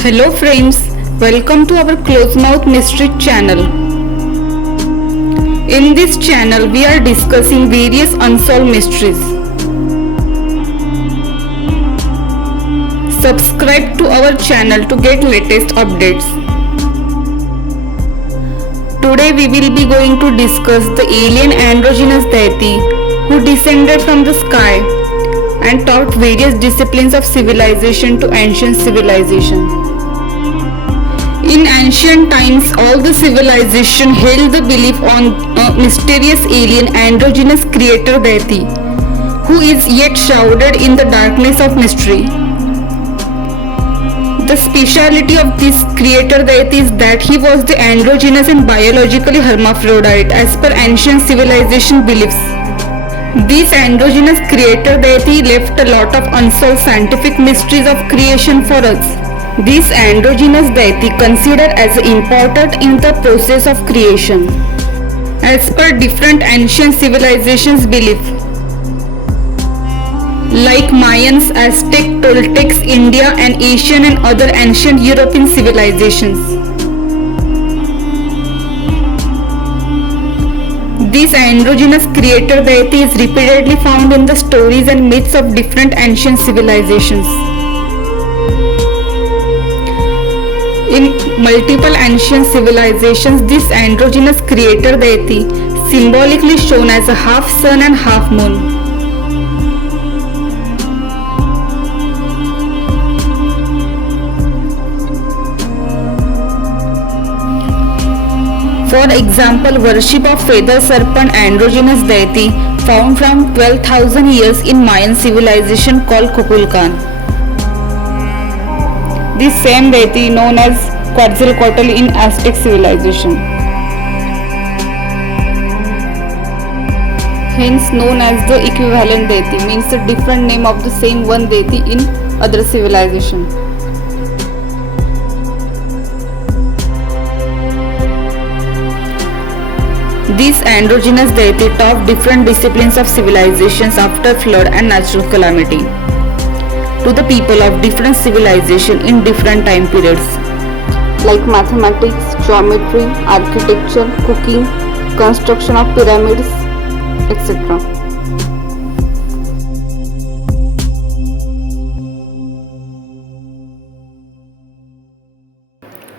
Hello friends, welcome to our Close Mouth Mystery channel. In this channel we are discussing various unsolved mysteries. Subscribe to our channel to get latest updates. Today we will be going to discuss the alien androgynous deity who descended from the sky and taught various disciplines of civilization to ancient civilization. In ancient times, all the civilization held the belief on a mysterious alien androgynous creator deity who is yet shrouded in the darkness of mystery. The speciality of this creator deity is that he was the androgynous and biologically hermaphrodite as per ancient civilization beliefs. This androgynous creator deity left a lot of unsolved scientific mysteries of creation for us. This androgynous deity considered as important in the process of creation, as per different ancient civilizations' belief, like Mayans, Aztec, Toltecs, India and Asian and other ancient European civilizations. This androgynous creator deity is repeatedly found in the stories and myths of different ancient civilizations. In multiple ancient civilizations, this androgynous creator deity symbolically shown as a half sun and half moon. For example, worship of feather serpent androgynous deity found from 12,000 years in Mayan civilization called Kukulkan. This same deity known as Quetzalcoatl in Aztec civilization, hence known as the equivalent deity, means a different name of the same one deity in other civilization. This androgynous deity taught different disciplines of civilizations after flood and natural calamity to the people of different civilization in different time periods, like mathematics, geometry, architecture, cooking, construction of pyramids, etc.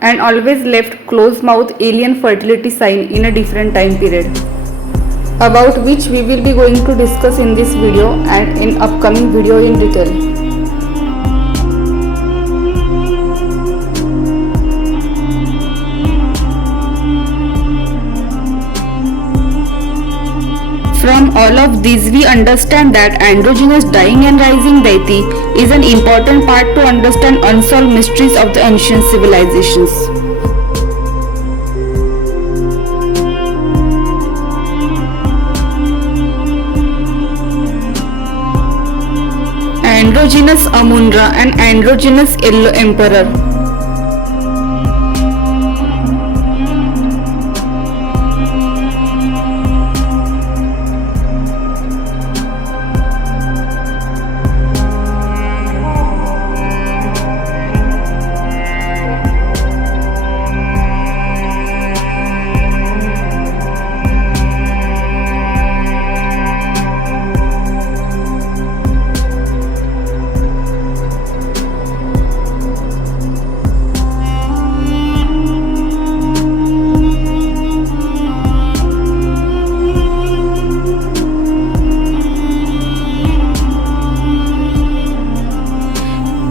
And always left closed mouth alien fertility sign in a different time period, about which we will be going to discuss in this video and in upcoming video in detail. From all of these, we understand that androgynous dying and rising deity is an important part to understand unsolved mysteries of the ancient civilizations. Androgynous Amundra and androgynous Yellow Emperor.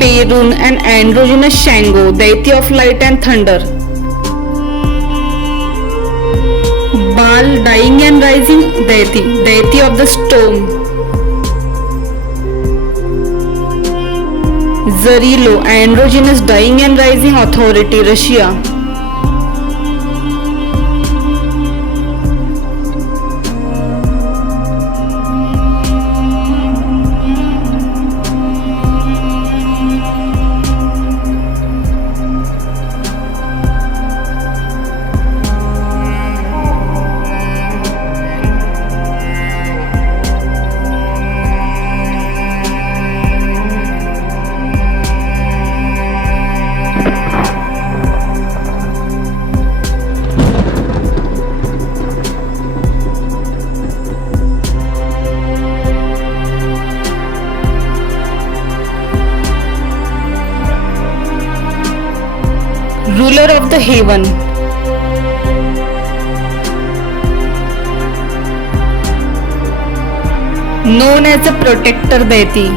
Perun and androgynous Shango, deity of light and thunder. Baal, dying and rising deity, deity of the storm. Zarilo, androgynous dying and rising authority, Russia. ruler of the heaven. Known as a protector deity.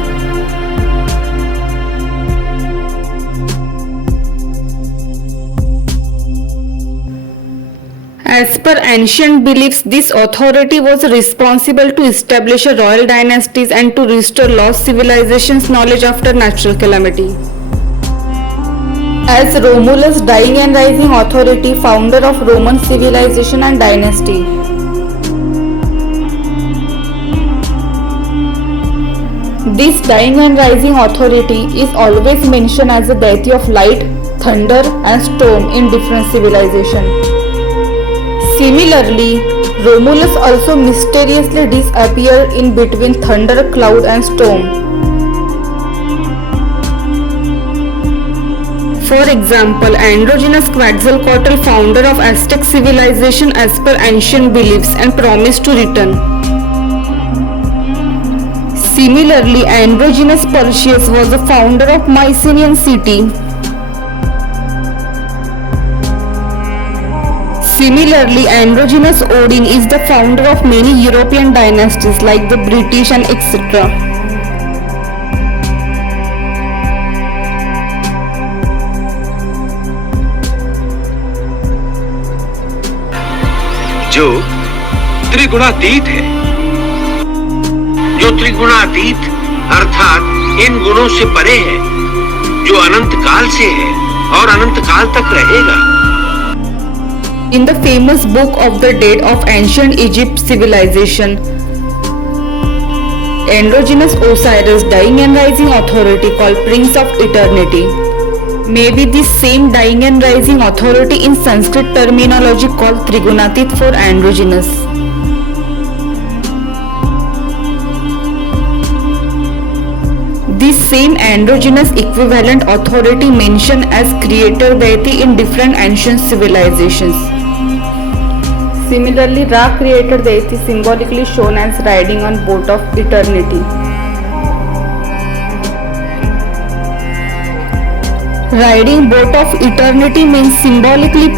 As per ancient beliefs, this authority was responsible to establish a royal dynasties and to restore lost civilizations' knowledge after natural calamity. As Romulus, dying and rising authority, founder of Roman civilization and dynasty. This dying and rising authority is always mentioned as a deity of light, thunder and storm in different civilizations. Similarly, Romulus also mysteriously disappeared in between thunder, cloud and storm. For example, Androgynous Quetzalcoatl, founder of Aztec civilization as per ancient beliefs, and promised to return. Similarly, Androgynous Perseus was the founder of Mycenaean city. Similarly, Androgynous Odin is the founder of many European dynasties like the British and etc. जो त्रिगुणातीत है, जो त्रिगुणातीत अर्थात इन गुणों से परे है, जो अनंत काल से है और अनंत काल तक रहेगा. In the famous Book of the Dead of ancient Egypt civilization, Androgynous Osiris, dying and rising authority called Prince of Eternity, may be the same dying and rising authority in Sanskrit terminology called Trigunatit for androgynous. This same androgynous equivalent authority mentioned as creator deity in different ancient civilizations. Similarly, Ra, creator deity, symbolically shown as riding on boat of eternity. Riding boat of eternity means symbolically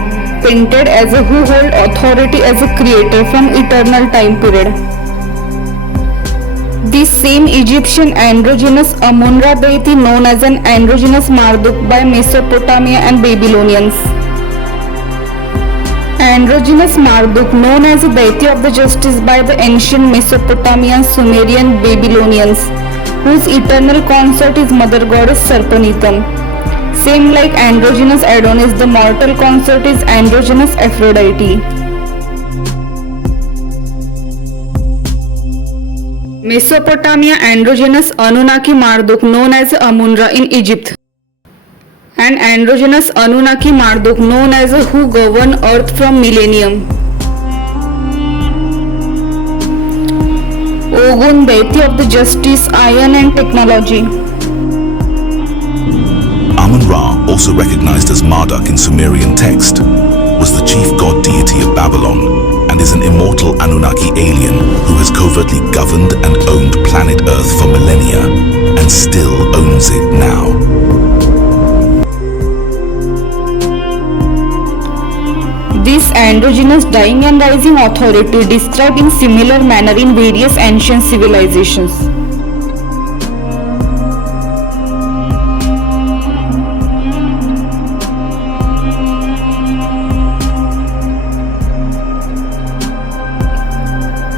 painted as a who hold authority as a creator from eternal time period. This same Egyptian androgynous Amun-Ra deity known as an androgynous Marduk by Mesopotamia and Babylonians. Androgynous Marduk, known as a deity of the justice by the ancient Mesopotamian, Sumerian, Babylonians, whose eternal consort is mother goddess Sarpanitam. Same like androgynous Adonis, the mortal consort is androgynous Aphrodite. Mesopotamia, androgynous Annunaki Marduk, known as Amun-Ra in Egypt. And androgynous Annunaki Marduk, known as who govern earth from millennium. Ogun, deity of the justice, iron and technology. Amun-Ra, also recognized as Marduk in Sumerian text, was the chief god deity of Babylon and is an immortal Anunnaki alien who has covertly governed and owned planet Earth for millennia and still owns it now. This androgynous dying and rising authority described in similar manner in various ancient civilizations.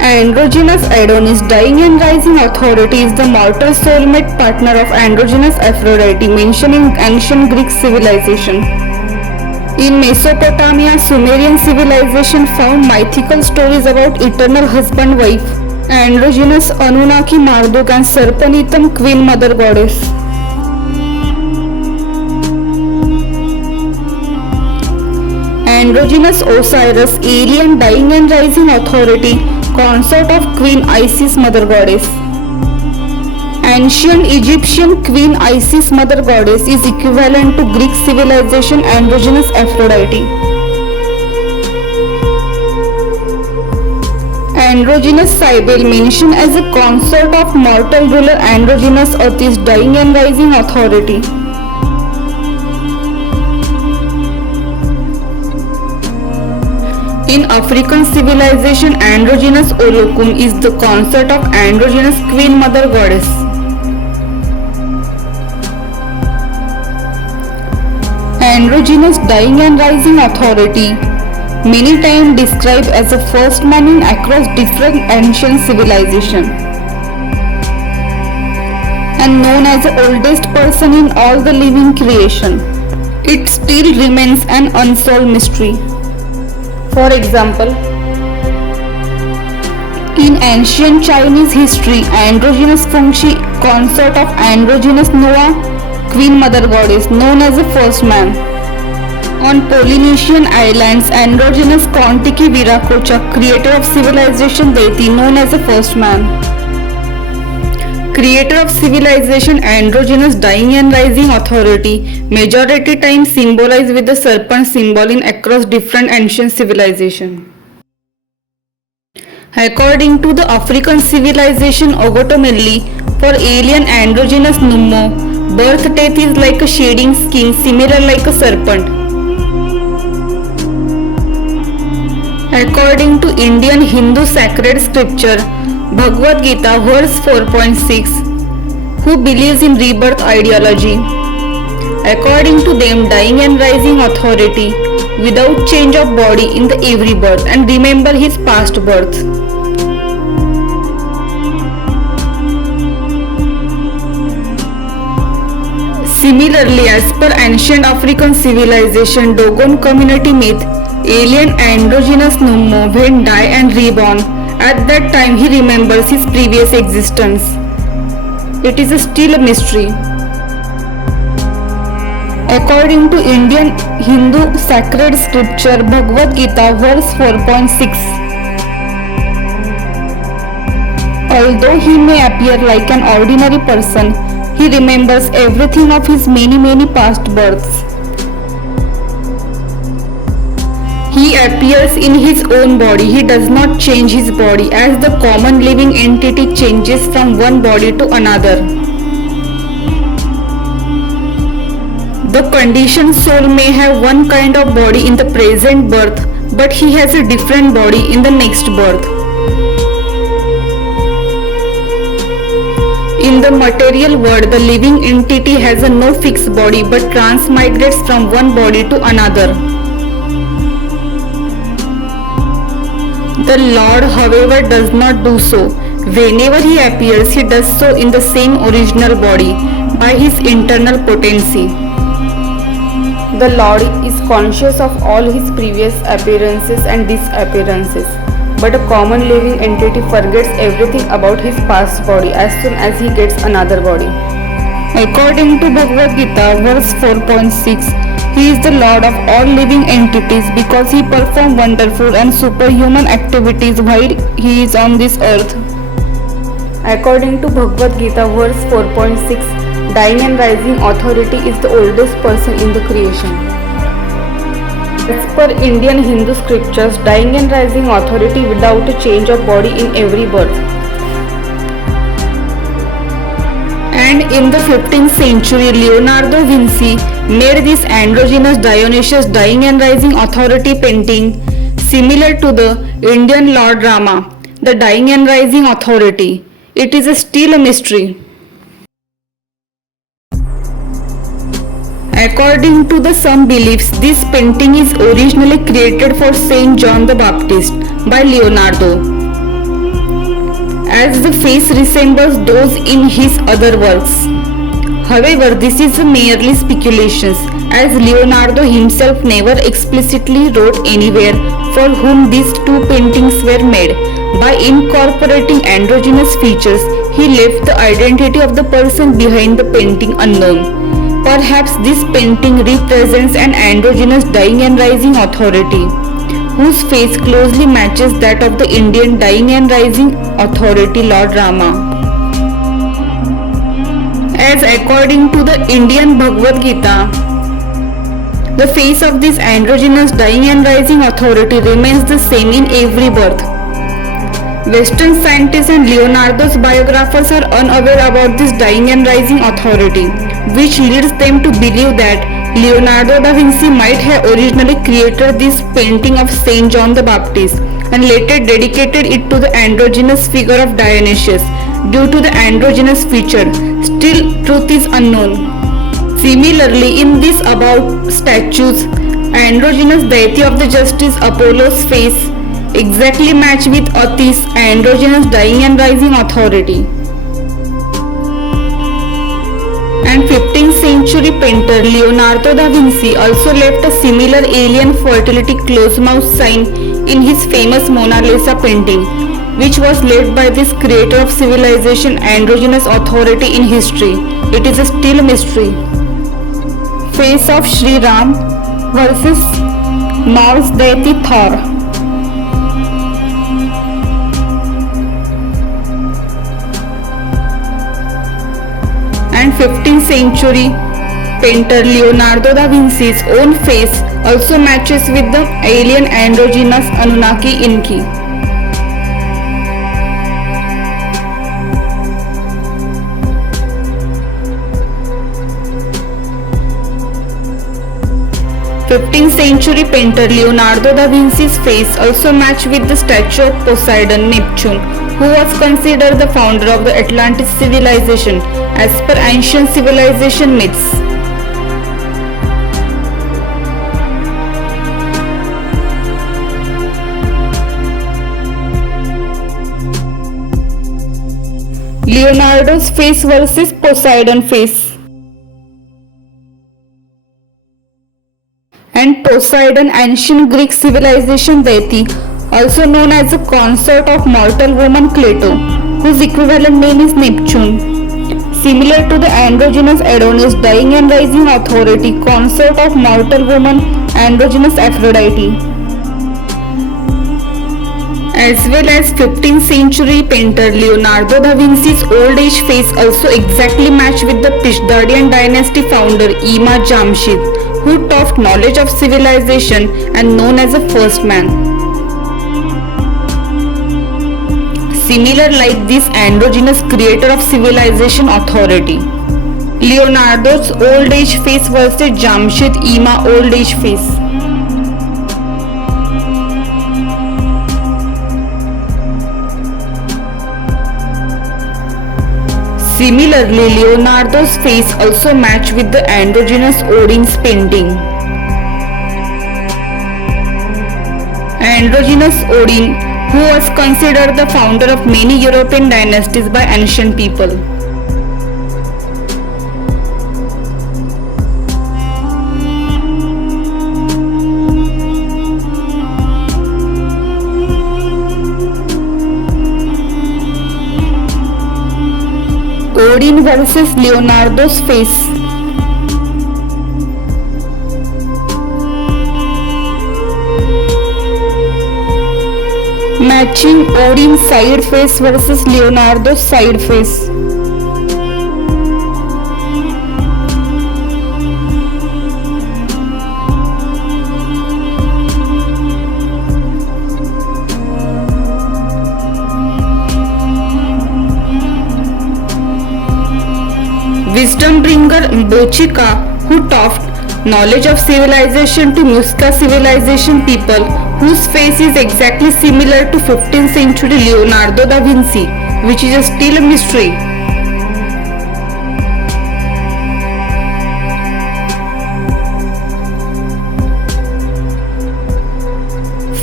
Androgynous Adonis, dying and rising authority, is the mortal soulmate partner of androgynous Aphrodite mentioned in ancient Greek civilization. In Mesopotamia, Sumerian civilization found mythical stories about eternal husband-wife, androgynous Anunnaki Marduk and Sarpanitam, queen mother goddess. Androgynous Osiris, alien dying and rising authority, consort of Queen Isis, mother goddess. Ancient Egyptian Queen Isis, mother goddess, is equivalent to Greek civilization androgynous Aphrodite. Androgynous Cybele, mentioned as a consort of mortal ruler androgynous Otis, dying and rising authority. In African civilization, androgynous Olokun is the consort of androgynous Queen Mother Goddess. Androgynous dying and rising authority, many times described as the first man in across different ancient civilizations and known as the oldest person in all the living creation. It still remains an unsolved mystery. For example, in ancient Chinese history, androgynous Fengxi, consort of androgynous Noah, Queen Mother Goddess, known as the first man. On Polynesian islands, androgynous Kontiki Viracocha, creator of civilization deity, known as the first man. Creator of civilization, androgynous dying and rising authority, majority time symbolized with the serpent symbol in across different ancient civilization. According to the African civilization Ogotomeli, for alien androgynous Nummo, birth death is like a shading skin similar like a serpent. According to Indian Hindu sacred scripture Bhagavad Gita verse 4.6, who believes in rebirth ideology. According to them, dying and rising authority without change of body in the every birth and remember his past birth. Similarly, as per ancient African civilization Dogon community myth, alien androgynous Nummo when die and reborn, at that time he remembers his previous existence. It is still a mystery. According to Indian Hindu sacred scripture Bhagavad Gita verse 4.6, although he may appear like an ordinary person, he remembers everything of his many past births. He appears in his own body. He does not change his body as the common living entity changes from one body to another. The conditioned soul may have one kind of body in the present birth, but he has a different body in the next birth. In the material world, the living entity has a no fixed body but transmigrates from one body to another. The Lord, however, does not do so. Whenever he appears, he does so in the same original body by his internal potency. The Lord is conscious of all his previous appearances and disappearances, but a common living entity forgets everything about his past body as soon as he gets another body. According to Bhagavad Gita, verse 4.6, he is the Lord of all living entities because he performs wonderful and superhuman activities while he is on this earth. According to Bhagavad Gita, verse 4.6, dying and rising authority is the oldest person in the creation. As per Indian Hindu scriptures, dying and rising authority without a change of body in every birth. And in the 15th century, Leonardo da Vinci made this androgynous Dionysius dying and rising authority painting similar to the Indian Lord Rama, the dying and rising authority. It is still a mystery. According to some beliefs, this painting is originally created for Saint John the Baptist by Leonardo, as the face resembles those in his other works. However, this is merely speculations, as Leonardo himself never explicitly wrote anywhere for whom these two paintings were made. By incorporating androgynous features, he left the identity of the person behind the painting unknown. Perhaps this painting represents an androgynous dying and rising authority, whose face closely matches that of the Indian dying and rising authority Lord Rama. As according to the Indian Bhagavad Gita, the face of this androgynous dying and rising authority remains the same in every birth. Western scientists and Leonardo's biographers are unaware about this dying and rising authority, which leads them to believe that Leonardo da Vinci might have originally created this painting of Saint John the Baptist and later dedicated it to the androgynous figure of Dionysius due to the androgynous feature. Still, truth is unknown. Similarly, in these above statues, androgynous deity of the justice Apollo's face exactly match with Otis, androgynous dying and rising authority. And 15th century painter Leonardo da Vinci also left a similar alien fertility closed mouth sign in his famous Mona Lisa painting, which was led by this creator of civilization androgynous authority in history. It is a still mystery. Face of Sri Ram versus Norse deity Thor. And 15th century painter Leonardo da Vinci's own face also matches with the alien androgynous Annunaki Enki. Fifteenth century painter Leonardo da Vinci's face also matched with the statue of Poseidon Neptune, who was considered the founder of the Atlantis civilization as per ancient civilization myths. Leonardo's face versus Poseidon face. And Poseidon, ancient Greek civilization deity, also known as the consort of mortal woman Cleito, whose equivalent name is Neptune. Similar to the androgynous Adonis, dying and rising authority, consort of mortal woman, androgynous Aphrodite. As well as 15th century painter Leonardo da Vinci's old age face also exactly matched with the Pishdadian dynasty founder Ima Jamshid, who taught knowledge of civilization and known as the first man. Similar like this androgynous creator of civilization authority. Leonardo's old age face versus Jamshid Ima old age face. Similarly, Leonardo's face also matched with the androgynous Odin's painting. Androgynous Odin, who was considered the founder of many European dynasties by ancient people. Odin versus Leonardo's face. Matching Odin's side face versus Leonardo's side face. Wisdom bringer Bochika, who taught knowledge of civilization to Muisca civilization people, whose face is exactly similar to 15th century Leonardo da Vinci, which is still a mystery.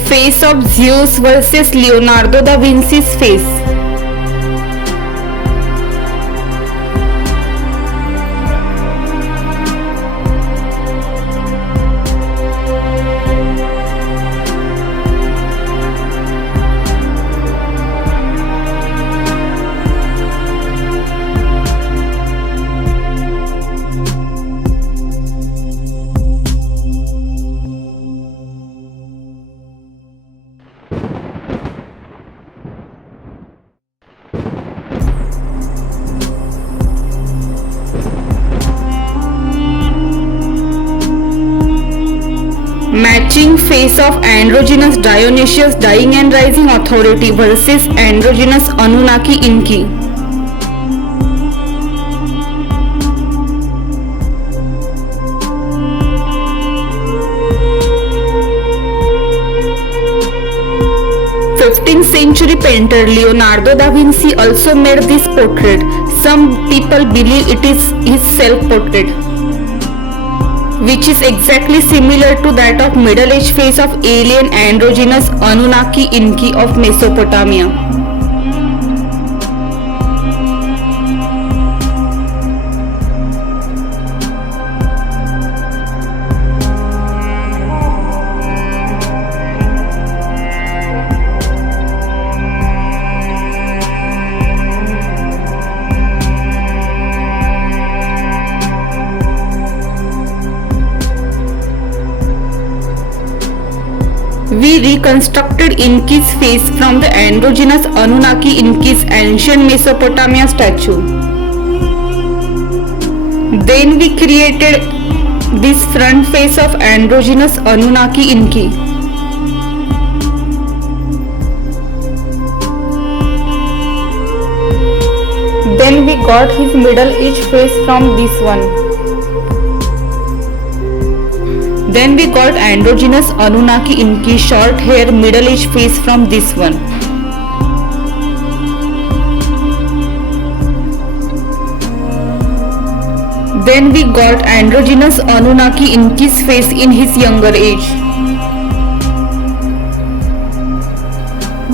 Face of Zeus versus Leonardo da Vinci's face. Matching face of androgynous Dionysius dying and rising authority versus androgynous Annunaki Enki. century painter Leonardo da Vinci also made this portrait. Some people believe it is his self-portrait, which is exactly similar to that of middle-aged face of alien androgynous Annunaki Enki of Mesopotamia. We reconstructed Enki's face from the androgynous Annunaki Enki's ancient Mesopotamia statue. Then we created this front face of androgynous Annunaki Enki. Then we got his middle-aged face from this one. Then we got androgynous Annunaki Enki short hair middle-aged face from this one. Then we got androgynous Annunaki Enki's face in his younger age.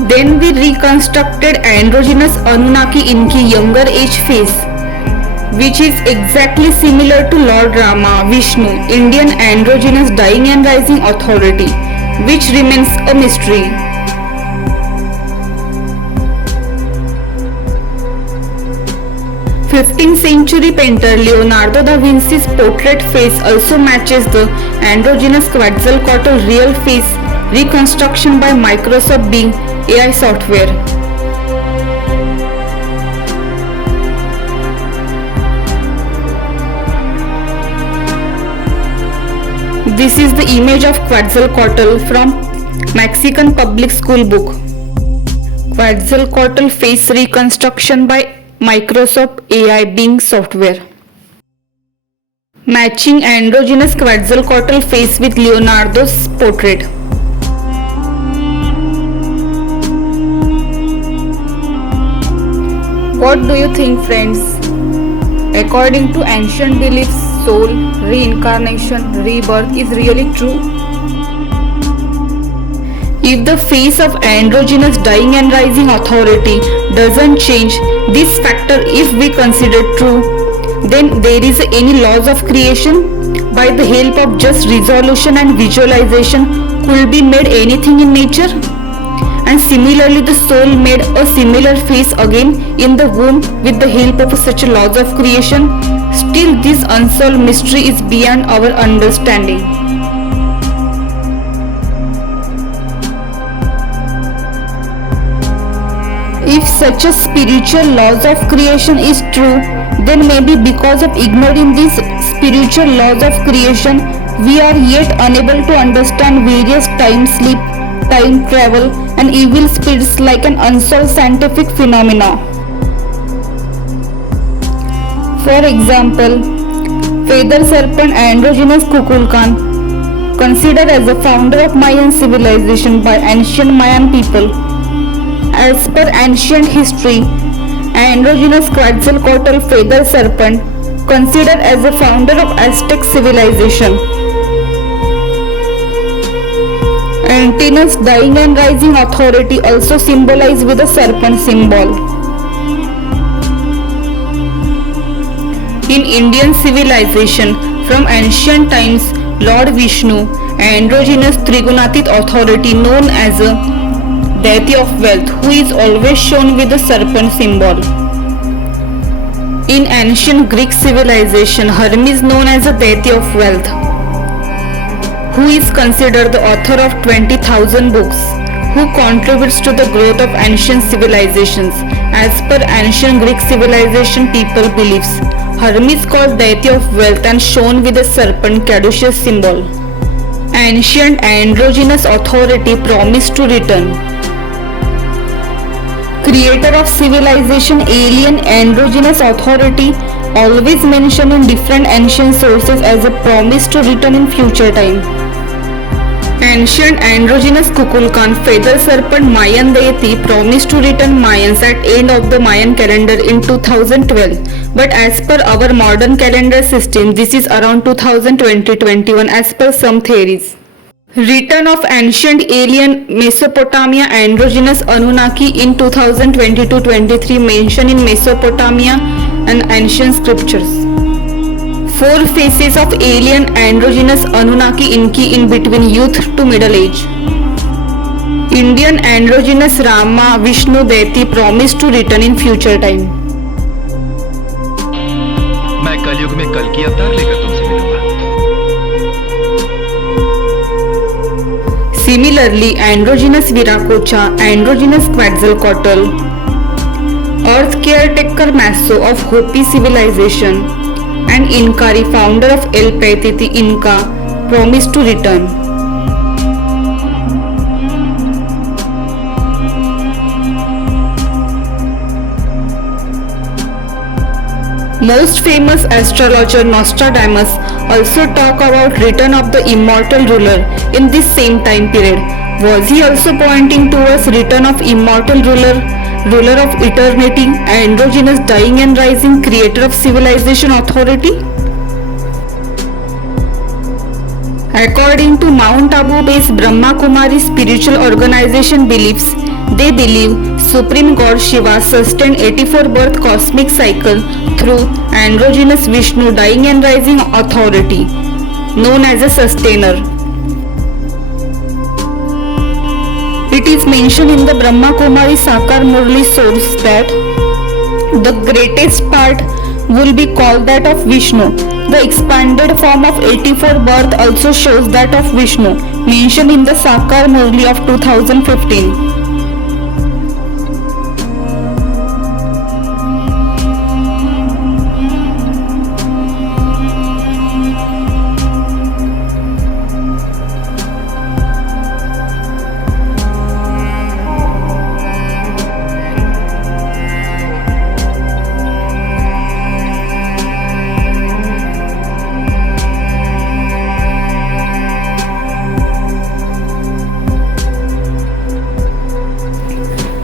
Then we reconstructed androgynous Annunaki Enki younger age face, which is exactly similar to Lord Rama, Vishnu, Indian androgynous dying and rising authority, which remains a mystery. Fifteenth century painter Leonardo da Vinci's portrait face also matches the androgynous Quetzalcoatl real face reconstruction by Microsoft Bing AI software. This is the image of Quetzalcoatl from Mexican public school book. Quetzalcoatl face reconstruction by Microsoft AI Bing software. Matching androgynous Quetzalcoatl face with Leonardo's portrait. What do you think, friends? According to ancient beliefs, soul, reincarnation, rebirth is really true? If the face of androgynous dying and rising authority doesn't change this factor, if we consider true, then there is any laws of creation? By the help of just resolution and visualization, could be made anything in nature? And similarly, the soul made a similar face again in the womb with the help of such laws of creation. Still, this unsolved mystery is beyond our understanding. If such a spiritual laws of creation is true, then maybe because of ignoring these spiritual laws of creation, we are yet unable to understand various time sleep, time travel, and evil spirits like an unsolved scientific phenomena. For example, feather serpent androgynous Kukulkan, considered as the founder of Mayan civilization by ancient Mayan people. As per ancient history, androgynous Quetzalcoatl feather serpent, considered as the founder of Aztec civilization. Androgynous dying and rising authority also symbolized with a serpent symbol. In Indian civilization, from ancient times, Lord Vishnu, androgynous Trigunatit authority known as a deity of wealth, who is always shown with the serpent symbol. In ancient Greek civilization, Hermes known as a deity of wealth, who is considered the author of 20,000 books, who contributes to the growth of ancient civilizations. As per ancient Greek civilization people beliefs, Hermes called deity of wealth and shown with a serpent caduceus symbol. Ancient androgynous authority promised to return. Creator of civilization alien androgynous authority always mentioned in different ancient sources as a promise to return in future time. Ancient androgynous Kukulkan feather serpent Mayan deity promised to return Mayans at end of the Mayan calendar in 2012. But as per our modern calendar system, this is around 2020-21 as per some theories. Return of ancient alien Mesopotamia androgynous Annunaki in 2022-23 mentioned in Mesopotamia and ancient scriptures. Four faces of alien androgynous Annunaki Enki in between youth to middle age. Indian androgynous Rama Vishnu deity promised to return in future time. मैं कलयुग में कल की अवतार लेकर तुमसे मिलूंगा। Similarly, androgynous Viracocha, androgynous Quetzalcoatl, earth caretaker Maso of Hopi civilization, and Inkari, founder of El Paititi Inca, promised to return. Most famous astrologer Nostradamus also talk about return of the immortal ruler in this same time period. Was he also pointing towards return of immortal ruler, ruler of eternity, androgynous dying and rising, creator of civilization authority? According to Mount Abu-based Brahma Kumari spiritual organization beliefs, they believe Supreme God Shiva sustained 84 birth cosmic cycle through androgynous Vishnu dying and rising authority, known as a sustainer. It is mentioned in the Brahma Kumari Sakar Murli source that the greatest part will be called that of Vishnu. The expanded form of 84 birth also shows that of Vishnu, mentioned in the Sakar Murli of 2015.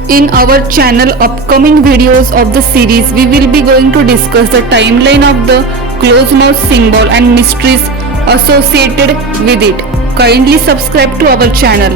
In our channel upcoming videos of the series, we will be going to discuss the timeline of the closed mouth symbol and mysteries associated with it. Kindly subscribe to our channel.